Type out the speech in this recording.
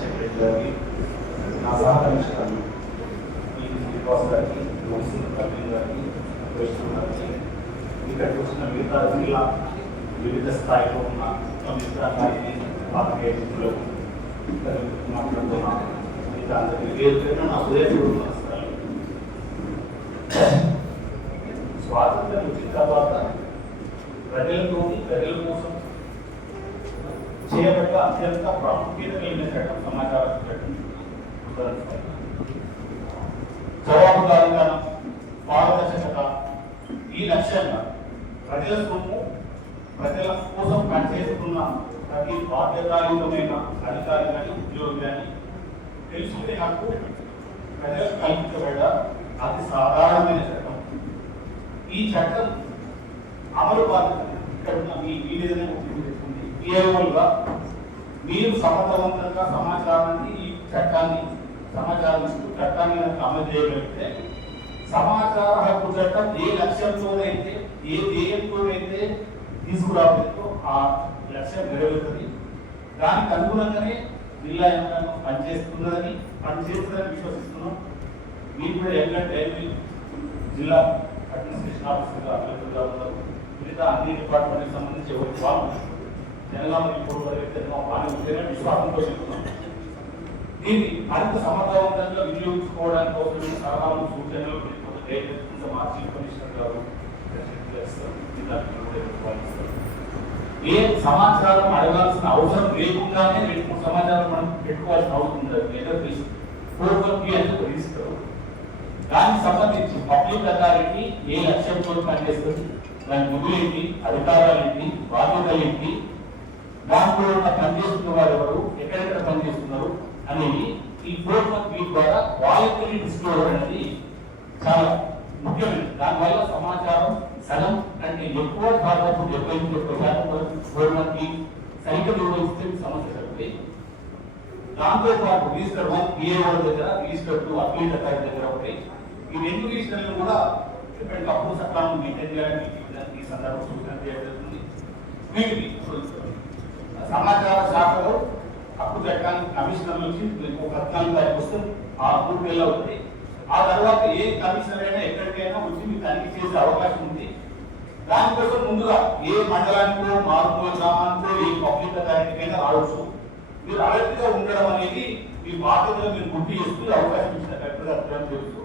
చంద్రశేఖర్ గారికి, నా సహకరించడానికి శ్రీనివాస్ గారికి, కవిన్ గారికి, కృష్ణ గారికి, ఇక్కడికి వచ్చిన మిగతా జిల్లా వివిధ స్థాయిలో ఉన్న మిత్రానికి పాత్రికేయులకు మాట్లాడుతున్న మిగతా అందరికీ పేరు పేరున నా హృదయపూర్వక నమస్కారాలు. స్వాతంత్రం వచ్చిన తర్వాత ప్రజలతోటి ప్రజల కోసం చేయబడ్డ అత్యంత ప్రాముఖ్యత కలిగిన చట్టం సమాచార చట్టం. జవాబుదారీగా పారదర్శకత ఈ లక్ష్యంగా ప్రజల సొమ్ము ప్రజల కోసం పనిచేస్తున్న ప్రతి బాధ్యతాయుతమైన అధికారి కానీ ఉద్యోగి కానీ తెలుసుకునే హక్కు ప్రజలకు కల్పించబడ్డ అతి సాధారణమైన చట్టం. ఈ చట్టం అమలు బాధ్యత ఇక్కడ ఉన్న మీ విధంగా గుర్తించుకుంది. కేవలంగా మీరు సమర్థవంతంగా సమాచారాన్ని ఈ చట్టాన్ని చట్టాన్ని అమలు చేయగలిగితే సమాచార హక్కు చట్టం ఏ లక్ష్యంతోనైతే ఏ ధ్యేయంతోనైతే తీసుకురావడంతో ఆ లక్ష్యం నెరవేరుతుంది. దానికి అనుగుణంగానే జిల్లా యంత్రాంగం పనిచేస్తుందని విశ్వసిస్తున్నాం. మీరు కూడా ఏంటంటే జిల్లా అడ్మినిస్ట్రేషన్ ఆఫీసర్గా అభ్యర్థులుగా ఉన్నారు. మిగతా అన్ని డిపార్ట్మెంట్కి సంబంధించి ఎవరికి బాగుంది జనగామ ఇప్పుడు బాగా ఉంటేనే విశ్వాసంతో చెప్తున్నాం. దీన్ని మరింత సమర్థవంతంగా వినియోగించుకోవడానికి కోసం సలహాలు సూచనలు మార్చి కమిషనర్ గారు ఏ సమాచారం అడగాల్సిన అవసరం లేకుండానే 2-3 సమాచారం మనం పెట్టుకోవాల్సిన అవసరం ఉంటుంది. రిజిస్టర్ దానికి సంబంధించి పబ్లిక్ అథారిటీ ఏ లక్ష్యంతో పనిచేస్తుంది, దాని నిధులేంటి, అధికారాలేంటి, బాధ్యతలు ఏంటి, దాంట్లో ఉన్న పనిచేస్తున్న వారు ఎవరు, ఎక్కడెక్కడ పనిచేస్తున్నారు అనేది ఈ 4-month వీక్ ద్వారా వాలంటరీ డిస్క్లోజర్ అనేది చాలా ముఖ్యమైనది. దానివల్ల సమాచారం సగం అంటే ఎక్కువ దాదాపు 75% 4-month వీక్ సరిగ్గా నిర్వహిస్తే సమస్య జరుగుతాయి. దాంతో పాటు రిజిస్టర్ 1 PA దగ్గర, రిజిస్టర్ 2 అప్లీట్ అథారిటీ దగ్గర ఉంటాయి. ఈ 2 రిజిస్టర్లు కూడా ఎప్పటికప్పుడు సకాలం మెయింటైన్ చేయడానికి ఈ సందర్భం సూచన చేయబడుతుంది. వీటికి సమాచార శాఖలో హక్కు చట్టానికి కమిషనర్లు వచ్చి 14 తారీఖు వస్తుంది. ఆ 3 నెలలు అవుతుంది. ఆ తర్వాత ఏ కమిషనర్ అయినా ఎక్కడికైనా వచ్చి మీరు తనిఖీ చేసే అవకాశం ఉంది. దానికోసం ముందుగా ఏ మండలానికో, మారుమూల గ్రామానికో, ఏ పబ్లిక్ అథారిటీకైనా రావచ్చు. మీరు అలర్ట్ గా ఉండడం అనేది మీ బాధ్యతగా మీరు గుర్తు చేస్తూ అవకాశం ఇచ్చిన కలెక్టర్ గారు చేస్తూ